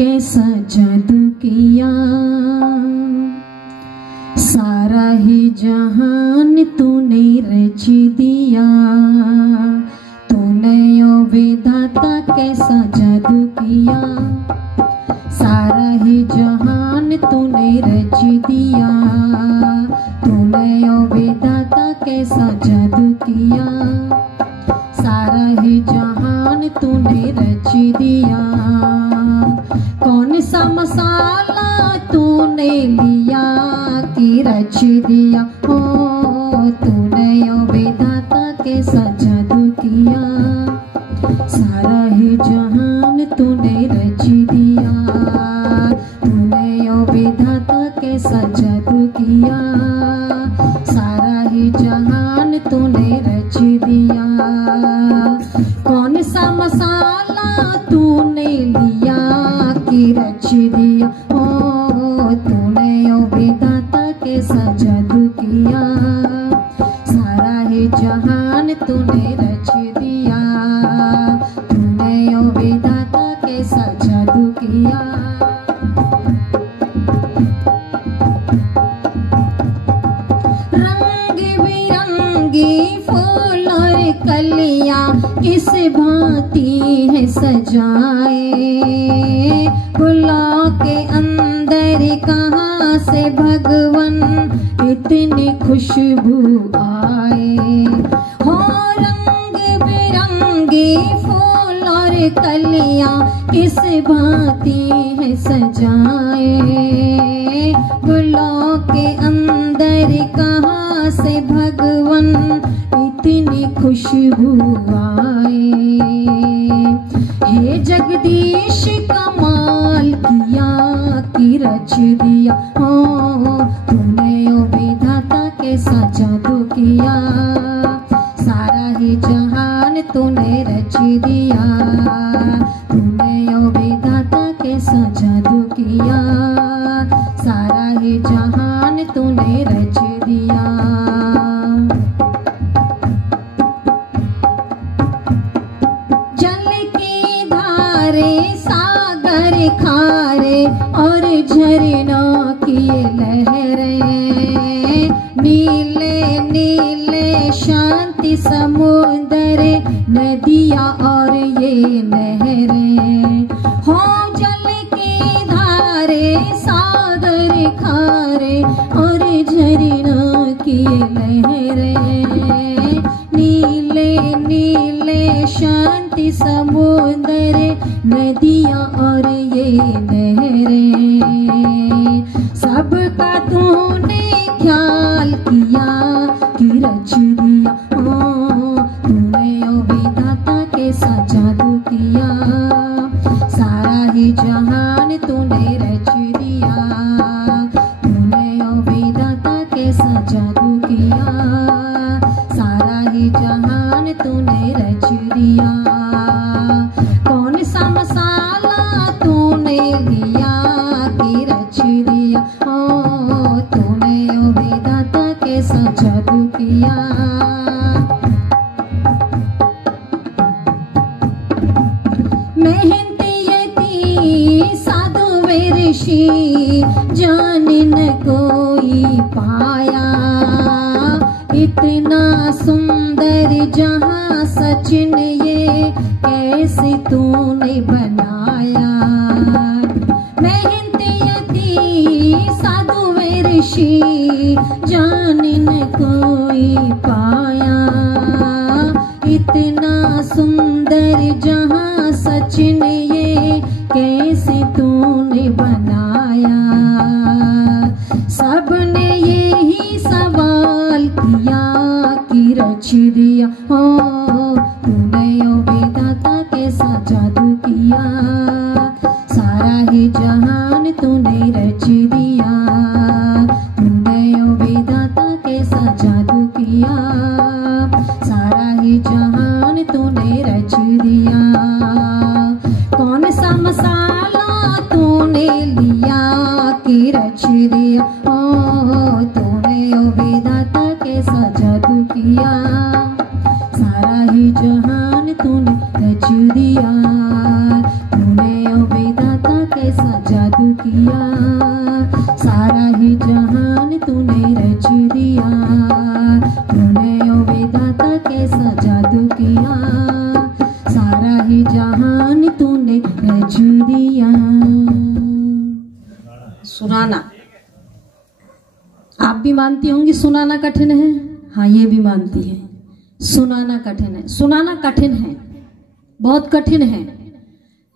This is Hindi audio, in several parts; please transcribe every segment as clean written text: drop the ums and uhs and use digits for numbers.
कैसा जादू किया, सारा ही जहान तूने रच दिया। तूने ओ विधाता कैसा जादू किया, सारा ही जहान तूने रच दिया। तूने ओ विधाता कैसा जादू किया, सारा ही जहान तूने रच दिया। कौन सा मसाला तूने लिया कि रच दिया, ओ तूने ओ विधाता कैसा जादू किया, सारा ही जहान तूने रच दिया। तूने ओ विधाता कैसा जादू किया, सारा ही जहान तूने रच दिया। कौन सा मसाला तूने लिया कि रच दिया, ओ तूने ओ विधाता कैसा जादू किया, सारा ही जहान तूने रच दिया। तूने ओ विधाता कैसा जादू किया। रंग बिरंगी फूल और कलियां किस भांति है सजाए, फूलों के अंदर कहाँ से भगवन इतनी खुशबू आए। हो रंग बिरंगी फूल और कलियां किस भांति है सजाए, फूलों के अंदर कहाँ से भगवन इतनी खुशबू आए। हे जगदीश कमाल किया कि रच दिया, ओ तूने ओ विधाता कैसा जादू किया, सारा ही जहान तूने रच दिया। तूने ओ विधाता कैसा जादू किया, सारा ही जहान तूने रच दिया। जल की धारे सागर खारे और झरनों की लहरें, नीले नीले शांति समुद्र नदियाँ और ये नहरें। हो जल की धारे सागर खारे और झरनों की लहरें, नीले नीले शांति समुद्र नदियाँ और ये नहरें। सबका तूने ख्याल किया कि रच दिया, ओ तूने ओ विधाता कैसा जादू किया, सारा ही जहान तूने रच दिया। तूने ओ विधाता कैसा जादू किया, सारा ही जहान तूने रच दिया। कौन सा मसाला तूने लिया कि रच दिया, ओ तूने ओ विधाता कैसा जादू किया। मेहनती साधु ऋषि जान न कोई पाया, इतना सुंदर जहां सचिन ये कैसे तूने बनाया। मेहनती साधु ऋषि जान न कोई पाया, इतना सुंदर जहां सचिन ये कैसे तूने बनाया। सबने यही सवाल किया कि रच दिया, ओ तूने ओ विधाता कैसा जादू किया, सारा ही जहान तूने रच दिया। तूने ओ विधाता कैसा जादू किया, सारा ही जहान तूने रच दिया। कौन सा मसाला तूने लिया कि रच दिया, ओ तूने ओ विधाता कैसा जादू किया, सारा ही जहान तूने रच दिया। तूने ओ विधाता कैसा किया, सारा ही जहान तूने रच दिया, तूने ओ विधाता कैसा जादू किया, सारा ही जहान तूने रच दिया। सुनाना आप भी मानती होंगी सुनाना कठिन है? हाँ, ये भी मानती है सुनाना कठिन है। सुनाना कठिन है, बहुत कठिन है,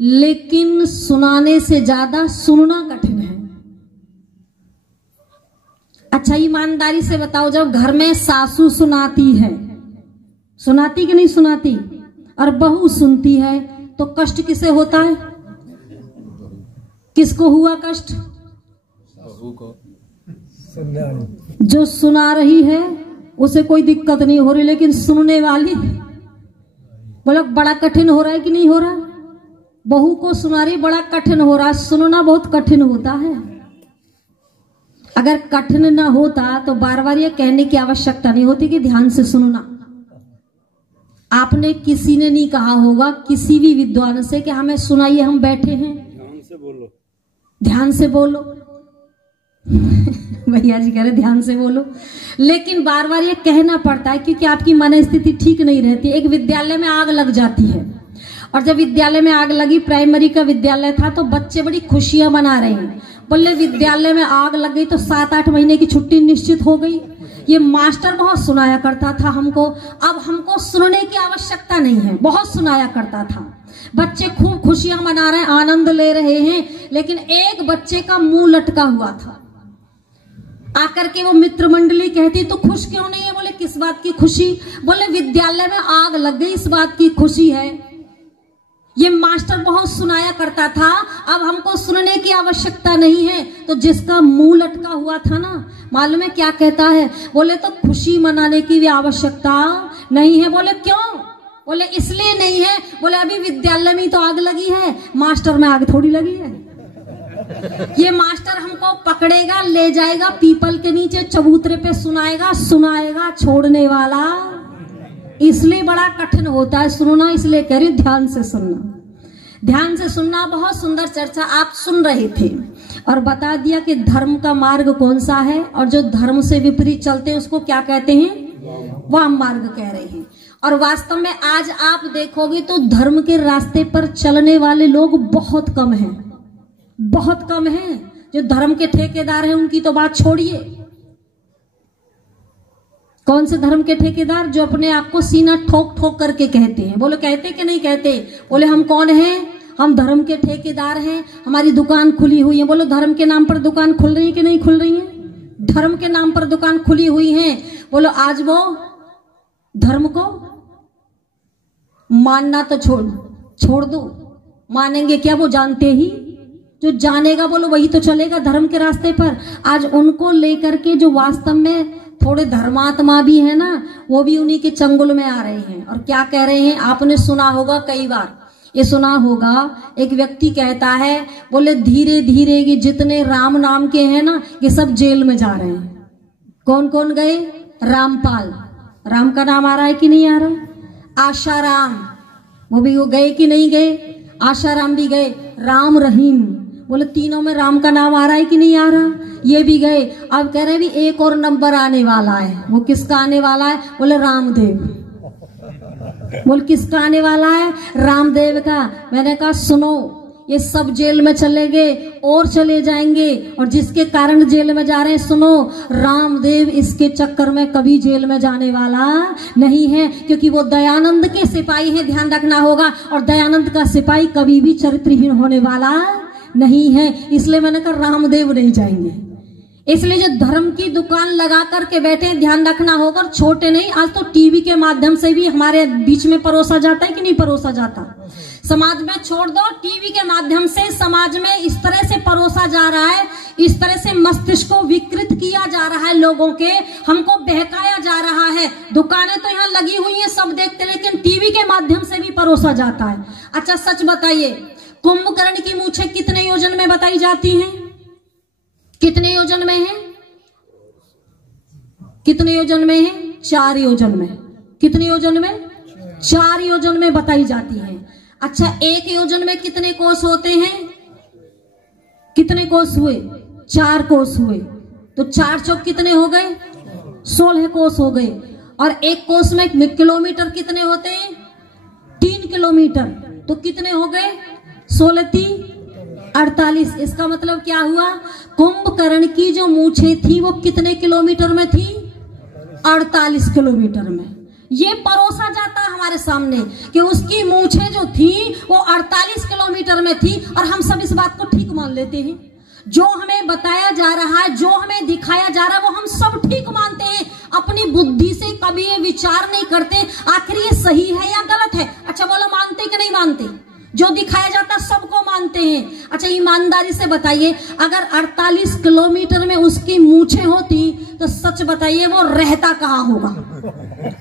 लेकिन सुनाने से ज्यादा सुनना कठिन है। अच्छा ईमानदारी से बताओ, जब घर में सासू सुनाती है, सुनाती कि नहीं सुनाती, और बहू सुनती है तो कष्ट किसे होता है? किसको हुआ कष्ट? बहू को। जो सुना रही है उसे कोई दिक्कत नहीं हो रही, लेकिन सुनने वाली बोला बड़ा कठिन हो रहा है कि नहीं हो रहा? बहू को सुना रही बड़ा कठिन हो रहा है, सुनना बहुत कठिन होता है। अगर कठिन ना होता तो बार बार ये कहने की आवश्यकता नहीं होती कि ध्यान से सुनना। आपने किसी ने नहीं कहा होगा किसी भी विद्वान से कि हमें सुनाइए, हम बैठे हैं, ध्यान से बोलो, ध्यान से बोलो। भैया जी कह रहे ध्यान से बोलो, लेकिन बार बार ये कहना पड़ता है क्योंकि आपकी मन स्थिति ठीक नहीं रहती। एक विद्यालय में आग लग जाती है, और जब विद्यालय में आग लगी, प्राइमरी का विद्यालय था, तो बच्चे बड़ी खुशियां मना रहे हैं, बोले विद्यालय में आग लग गई तो 7-8 महीने की छुट्टी निश्चित हो गई। ये मास्टर बहुत सुनाया करता था हमको, अब हमको सुनने की आवश्यकता नहीं है, बहुत सुनाया करता था। बच्चे खूब खुशियां मना रहे हैं, आनंद ले रहे हैं, लेकिन एक बच्चे का मुंह लटका हुआ था। आकर के वो मित्र मंडली कहती तो खुश क्यों नहीं है? बोले किस बात की खुशी? बोले विद्यालय में आग लग गई, इस बात की खुशी है। ये मास्टर बहुत सुनाया करता था, अब हमको सुनने की आवश्यकता नहीं है। तो जिसका मुंह लटका हुआ था ना, मालूम है क्या कहता है? बोले तो खुशी मनाने की भी आवश्यकता नहीं है। बोले क्यों? बोले इसलिए नहीं है, बोले अभी विद्यालय में तो आग लगी है, मास्टर में आग थोड़ी लगी है। ये मास्टर हमको पकड़ेगा, ले जाएगा पीपल के नीचे, चबूतरे पे सुनाएगा, सुनाएगा छोड़ने वाला। इसलिए बड़ा कठिन होता है सुनना, इसलिए कह रही ध्यान से सुनना। ध्यान से सुनना, बहुत सुंदर चर्चा आप सुन रहे थे, और बता दिया कि धर्म का मार्ग कौन सा है, और जो धर्म से विपरीत चलते हैं उसको क्या कहते हैं? वाम मार्ग कह रहे हैं। और वास्तव में आज आप देखोगे तो धर्म के रास्ते पर चलने वाले लोग बहुत कम हैं, बहुत कम हैं। जो धर्म के ठेकेदार हैं उनकी तो बात छोड़िए। कौन से धर्म के ठेकेदार? जो अपने आप को सीना ठोक ठोक करके कहते हैं। बोलो कहते कि नहीं कहते? बोले हम कौन हैं? हम धर्म के ठेकेदार हैं, हमारी दुकान खुली हुई है। बोलो धर्म के नाम पर दुकान खुल रही है कि नहीं खुल रही है? धर्म के नाम पर दुकान खुली हुई है। बोलो आज वो धर्म को मानना तो छोड़ दो, मानेंगे क्या? वो जानते ही, जो जानेगा बोलो वही तो चलेगा धर्म के रास्ते पर। आज उनको लेकर के जो वास्तव में थोड़े धर्मात्मा भी है ना, वो भी उन्हीं के चंगुल में आ रहे हैं। और क्या कह रहे हैं? आपने सुना होगा, कई बार ये सुना होगा, एक व्यक्ति कहता है, बोले धीरे धीरे ये जितने राम नाम के हैं ना, ये सब जेल में जा रहे हैं। कौन कौन गए? रामपाल, राम का नाम आ रहा है कि नहीं आ रहा? आशाराम, वो भी वो गए कि नहीं गए? आशाराम भी गए। राम रहीम, बोले तीनों में राम का नाम आ रहा है कि नहीं आ रहा? ये भी गए। अब कह रहे भी एक और नंबर आने वाला है। वो किसका आने वाला है? बोले रामदेव। बोल किसका आने वाला है? रामदेव का। मैंने कहा सुनो, ये सब जेल में चले गए और चले जाएंगे, और जिसके कारण जेल में जा रहे हैं, सुनो, रामदेव इसके चक्कर में कभी जेल में जाने वाला नहीं है, क्योंकि वो दयानंद के सिपाही हैं, ध्यान रखना होगा। और दयानंद का सिपाही कभी भी चरित्रहीन होने वाला नहीं है। इसलिए मैंने कहा रामदेव नहीं जाएंगे। इसलिए जो धर्म की दुकान लगा करके बैठे, ध्यान रखना होगा। छोटे नहीं, आज तो टीवी के माध्यम से भी हमारे बीच में परोसा जाता है कि नहीं परोसा जाता? समाज में छोड़ दो, टीवी के माध्यम से समाज में इस तरह से परोसा जा रहा है, इस तरह से मस्तिष्क को विकृत किया जा रहा है, लोगों के हमको बहकाया जा रहा है। दुकानें तो यहाँ लगी हुई हैं, सब देखते, लेकिन टीवी के माध्यम से भी परोसा जाता है। अच्छा सच बताइए, कुंभकर्ण की मूछें कितने योजन में बताई जाती हैं? कितने योजन में है? कितने योजन में है? 4 योजन में। कितने योजन में? 4 योजन में बताई जाती है। अच्छा 1 योजन में कितने कोस होते हैं? कितने कोस हुए? 4 कोस हुए। तो 4 चौक कितने हो गए? 16 कोस हो गए। और एक कोस में किलोमीटर कितने होते हैं? 3 किलोमीटर। तो कितने हो गए? 16 3 48। इसका मतलब क्या हुआ? कुंभकर्ण की जो मूछें थी वो कितने किलोमीटर में थी? 48 किलोमीटर में। ये परोसा जाता है हमारे सामने कि उसकी मूछें जो थी वो 48 किलोमीटर में थी, और हम सब इस बात को ठीक मान लेते हैं। जो हमें बताया जा रहा है, जो हमें दिखाया जा रहा है, वो हम सब ठीक मानते हैं। अपनी बुद्धि से कभी ये विचार नहीं करते आखिर ये सही है या गलत है। अच्छा बोलो, मानते कि नहीं मानते? जो दिखाया जाता सबको मानते हैं। अच्छा ईमानदारी से बताइए, अगर 48 किलोमीटर में उसकी मूछें होती तो सच बताइए वो रहता कहाँ होगा?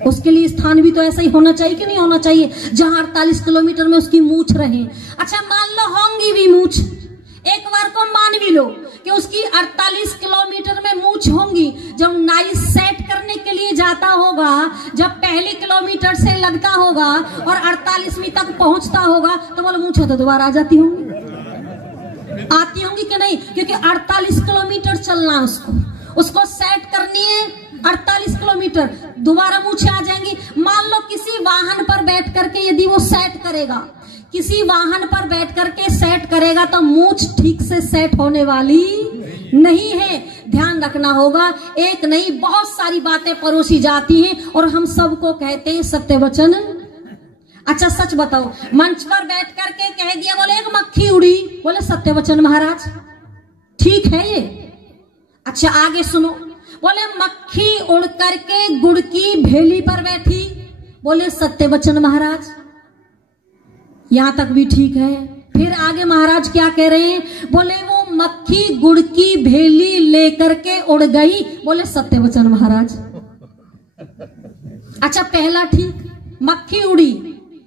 उसके लिए स्थान भी तो ऐसा ही होना चाहिए कि नहीं होना चाहिए, जहां 48 किलोमीटर में उसकी मूछ रहे। अच्छा मान लो होंगी भी मूछ, एक बार को मान भी लो कि उसकी 48 किलोमीटर में मूछ होंगी। जब नाई सेट करने के लिए जाता होगा, जब पहले किलोमीटर से लगता होगा और 48वीं तक पहुंचता होगा, तो बोलो मूछ तो दोबारा आ जाती होंगी, आती होंगी कि नहीं? क्योंकि 48 किलोमीटर चलना उसको सेट करनी है। 48 किलोमीटर दोबारा मूछें आ जाएंगी। मान लो किसी वाहन पर बैठ करके यदि वो सेट करेगा, किसी वाहन पर बैठ करके सेट करेगा, तो मूछ ठीक से सेट होने वाली नहीं है। ध्यान रखना होगा, एक नहीं बहुत सारी बातें परोसी जाती हैं और हम सबको कहते हैं सत्य वचन। अच्छा सच बताओ, मंच पर बैठ करके कह दिया, बोले एक मक्खी उड़ी, बोले सत्य वचन महाराज, ठीक है ये। अच्छा आगे सुनो, बोले मक्खी उड़ करके गुड़ की भेली पर बैठी, बोले सत्य वचन महाराज, यहां तक भी ठीक है। फिर आगे महाराज क्या कह रहे हैं? बोले वो मक्खी गुड़ की भेली लेकर के उड़ गई, बोले सत्य वचन महाराज। अच्छा पहला ठीक, मक्खी उड़ी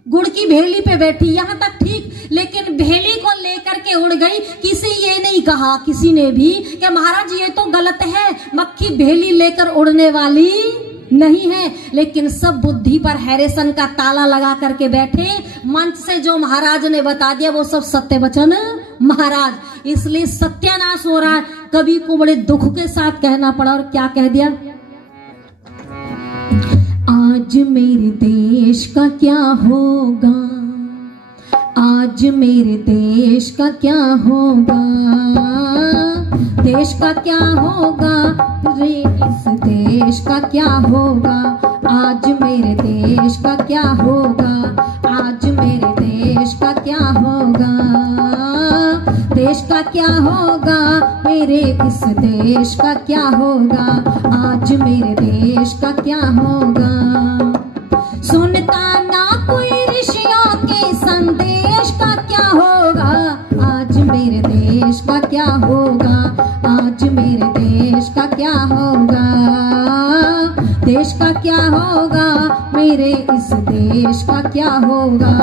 गुड़ की भेली पे बैठी, यहां तक ठीक। लेकिन भेली को लेकर के उड़ गई, किसी ये नहीं कहा किसी ने भी कि महाराज ये तो गलत है, मक्खी भेली लेकर उड़ने वाली नहीं है। लेकिन सब बुद्धि पर हैरेसन का ताला लगा करके बैठे। मंच से जो महाराज ने बता दिया वो सब सत्य वचन महाराज। इसलिए सत्यानाश हो रहा है। कवि को बड़े दुख के साथ कहना पड़ा, और क्या कह दिया? आज मेरे देश का क्या होगा, आज मेरे देश का क्या होगा, देश का क्या होगा रे, इस देश का क्या होगा, आज मेरे देश का क्या होगा, आज मेरे देश का क्या होगा, देश का क्या होगा मेरे इस देश का क्या होगा, आज मेरे देश का क्या होगा। सुनता ना कोई ऋषियों के संदेश का क्या होगा, आज मेरे देश का क्या होगा, आज मेरे देश का क्या होगा, देश का क्या होगा मेरे इस देश का क्या होगा,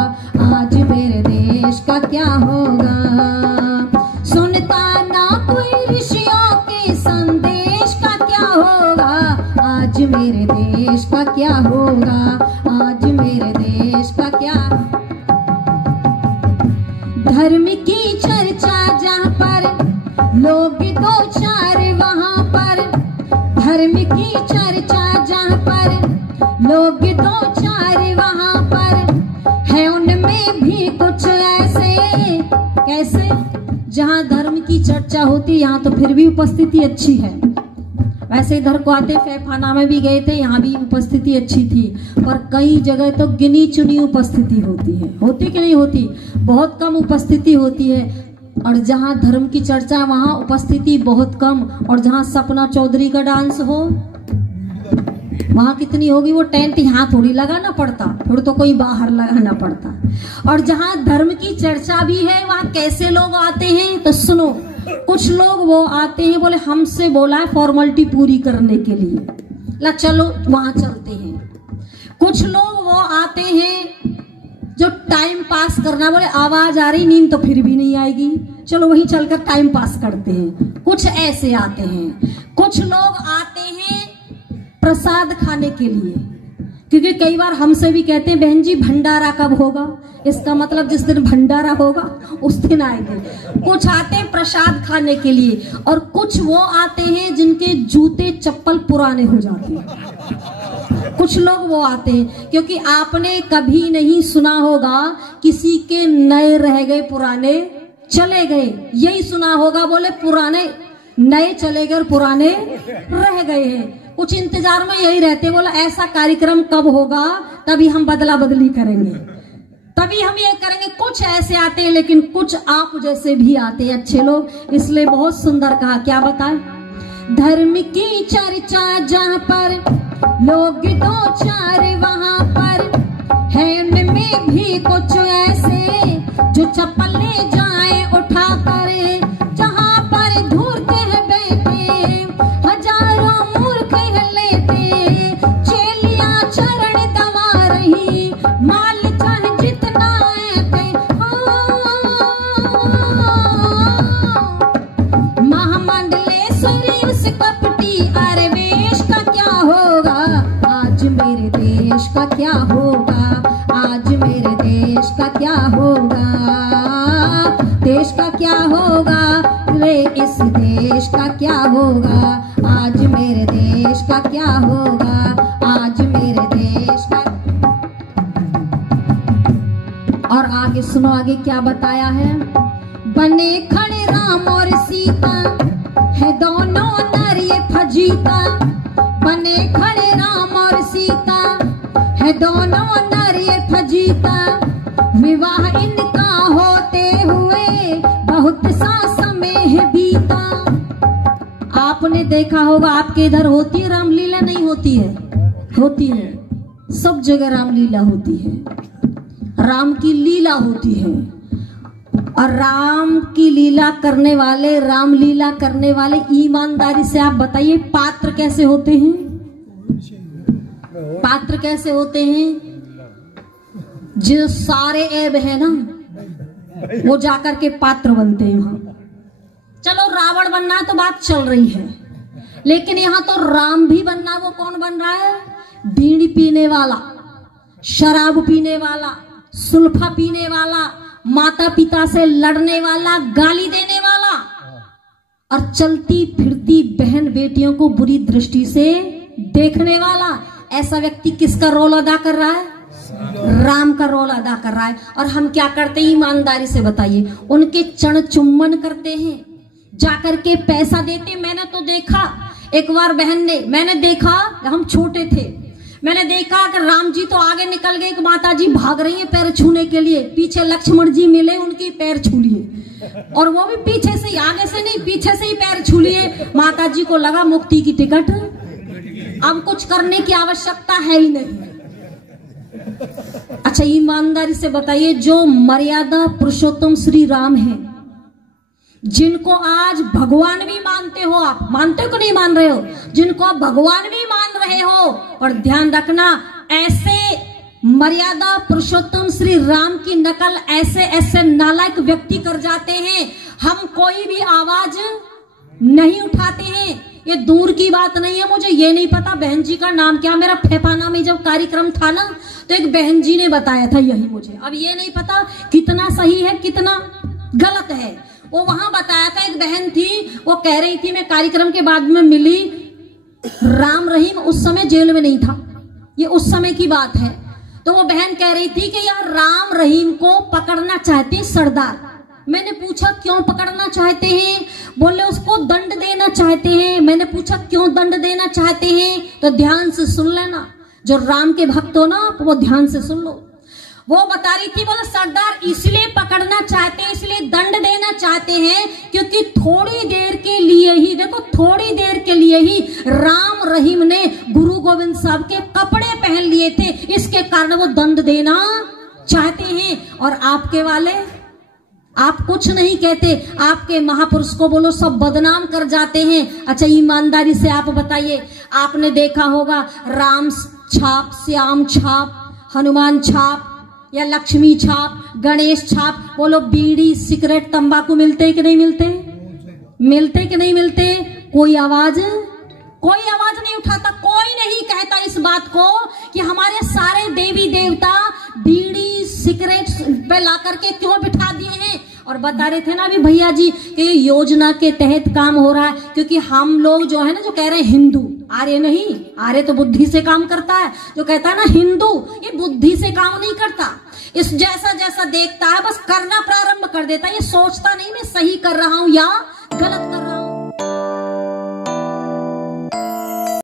आज मेरे देश का क्या होगा। सुनता ना कोई ऋषियों के संदेश का क्या होगा, आज मेरे देश का क्या होगा, आज मेरे देश का क्या। धर्म की चर्चा जहाँ पर लोग दो चार, वहाँ पर धर्म की चर्चा जहाँ पर लोग दो चार, वहाँ पर है उनमें भी कुछ ऐसे। कैसे? जहाँ धर्म की चर्चा होती यहाँ तो फिर भी उपस्थिति अच्छी है। वैसे इधर को आते फैफाना में भी गए थे, यहाँ भी उपस्थिति अच्छी थी, पर कई जगह तो गिनी चुनी उपस्थिति होती है। होती कि नहीं होती? बहुत कम उपस्थिति होती है। और जहाँ धर्म की चर्चा है वहाँ उपस्थिति बहुत कम, और जहाँ सपना चौधरी का डांस हो वहाँ कितनी होगी? वो टेंट यहाँ थोड़ी लगाना पड़ता, फिर तो कोई बाहर लगाना पड़ता। और जहाँ धर्म की चर्चा भी है वहाँ कैसे लोग आते हैं? तो सुनो, कुछ लोग वो आते हैं, बोले हमसे बोला है फॉर्मेलिटी पूरी करने के लिए, ला चलो वहां चलते हैं। कुछ लोग वो आते हैं जो टाइम पास करना, बोले आवाज आ रही, नींद तो फिर भी नहीं आएगी, चलो वहीं चलकर टाइम पास करते हैं। कुछ ऐसे आते हैं। कुछ लोग आते हैं प्रसाद खाने के लिए, क्योंकि कई बार हमसे भी कहते हैं बहन जी भंडारा कब होगा। इसका मतलब जिस दिन भंडारा होगा उस दिन आएंगे। कुछ आते हैं प्रसाद खाने के लिए और कुछ वो आते हैं जिनके जूते चप्पल पुराने हो जाते हैं। कुछ लोग वो आते हैं क्योंकि आपने कभी नहीं सुना होगा किसी के नए रह गए पुराने चले गए, यही सुना होगा बोले पुराने नए चले गए और पुराने रह गए हैं। कुछ इंतजार में यही रहते, बोला ऐसा कार्यक्रम कब होगा तभी हम बदला बदली करेंगे, तभी हम ये करेंगे। कुछ ऐसे आते हैं लेकिन कुछ आप जैसे भी आते हैं अच्छे लोग। इसलिए बहुत सुंदर कहा, क्या बताएं, धर्म की चर्चा जहाँ पर लोग दो चार वहां पर है, उनमें भी कुछ ऐसे जो चप्पल ले जाए उठा करे, जहाँ पर धूर्त है बैठे हजारों मूर्ख है लेते, चेलियां चरण दबा रही माल चाहे जितना ऐते। महामंडलेश्वरी उस कपटी अरे वेश का क्या होगा, आज मेरे देश का क्या होगा, आज मेरे देश का क्या होगा, देश का क्या होगा रे इस देश का क्या होगा, आज मेरे देश का क्या होगा, आज मेरे देश का। और आगे सुनो, आगे क्या बताया है, बने खड़े राम और सीता है दोनों नर ये फजीता, बने खड़े राम और सीता है दोनों नर ये फजीता, विवाह इनका होते हुए बहुत सा समय है बीता। आपने देखा होगा आपके इधर होती है रामलीला, नहीं होती है? होती है, सब जगह रामलीला होती है, राम की लीला होती है। और राम की लीला करने वाले, रामलीला करने वाले ईमानदारी से आप बताइए पात्र कैसे होते हैं? पात्र कैसे होते हैं? जो सारे ऐब है ना वो जाकर के पात्र बनते हैं वहां। चलो रावण बनना तो बात चल रही है, लेकिन यहाँ तो राम भी बनना, वो कौन बन रहा है? बीड़ी पीने वाला, शराब पीने वाला, सुल्फा पीने वाला, माता पिता से लड़ने वाला, गाली देने वाला और चलती फिरती बहन बेटियों को बुरी दृष्टि से देखने वाला। ऐसा व्यक्ति किसका रोल अदा कर रहा है? राम का रोल अदा कर रहा है। और हम क्या करते हैं ईमानदारी से बताइए? उनके चरण चुम्बन करते हैं, जाकर के पैसा देते। मैंने तो देखा एक बार बहन ने, मैंने देखा हम छोटे थे, मैंने देखा कि राम जी तो आगे निकल गए, माता जी भाग रही है पैर छूने के लिए, पीछे लक्ष्मण जी मिले, उनकी पैर छू लिए और वो भी पीछे से ही, आगे से नहीं पीछे से ही पैर छू लिए। माता जी को लगा मुक्ति की टिकट, अब कुछ करने की आवश्यकता है ही नहीं। अच्छा ईमानदारी से बताइए, जो मर्यादा पुरुषोत्तम श्री राम है, जिनको आज भगवान भी मानते हो, आप मानते हो कि नहीं मान रहे हो, जिनको आप भगवान भी मान रहे हो, और ध्यान रखना ऐसे मर्यादा पुरुषोत्तम श्री राम की नकल ऐसे ऐसे नालायक व्यक्ति कर जाते हैं, हम कोई भी आवाज नहीं उठाते हैं। ये दूर की बात नहीं है, मुझे ये नहीं पता बहन जी का नाम क्या, मेरा फेफाना में जब कार्यक्रम था ना तो एक बहन जी ने बताया था यही मुझे, अब ये नहीं पता कितना सही है कितना गलत है। वो वहां बताया था, एक बहन थी वो कह रही थी, मैं कार्यक्रम के बाद में मिली, राम रहीम उस समय जेल में नहीं था, ये उस समय की बात है। तो वो बहन कह रही थी कि यह राम रहीम को पकड़ना चाहते सरदार। मैंने पूछा क्यों पकड़ना चाहते हैं? बोले उसको दंड देना चाहते हैं। मैंने पूछा क्यों दंड देना चाहते हैं? तो ध्यान से सुन लेना, जो राम के भक्त हो ना तो वो ध्यान से सुन लो। वो बता रही थी, बोले सरदार इसलिए पकड़ना चाहते हैं, इसलिए दंड देना चाहते हैं क्योंकि थोड़ी देर के लिए ही, देखो थोड़ी देर के लिए ही राम रहीम ने गुरु गोविंद साहब के कपड़े पहन लिए थे, इसके कारण वो दंड देना चाहते हैं। और आपके वाले, आप कुछ नहीं कहते, आपके महापुरुष को बोलो सब बदनाम कर जाते हैं। अच्छा ईमानदारी से आप बताइए, आपने देखा होगा राम छाप, श्याम छाप, हनुमान छाप या लक्ष्मी छाप, गणेश छाप, बोलो बीड़ी सिगरेट तंबाकू मिलते कि नहीं मिलते? मिलते कि नहीं मिलते? कोई आवाज नहीं उठाता, कोई नहीं कहता इस बात को कि हमारे सारे देवी देवता बीड़ी सिगरेट पे ला करके क्यों बिठा दिए हैं। और बता रहे थे ना अभी भैया जी कि ये योजना के तहत काम हो रहा है, क्योंकि हम लोग जो है ना, जो कह रहे हैं हिंदू, आर्य नहीं, आर्य तो बुद्धि से काम करता है, जो कहता है ना हिंदू, ये बुद्धि से काम नहीं करता। इस जैसा जैसा देखता है बस करना प्रारंभ कर देता है, ये सोचता नहीं मैं सही कर रहा हूं या गलत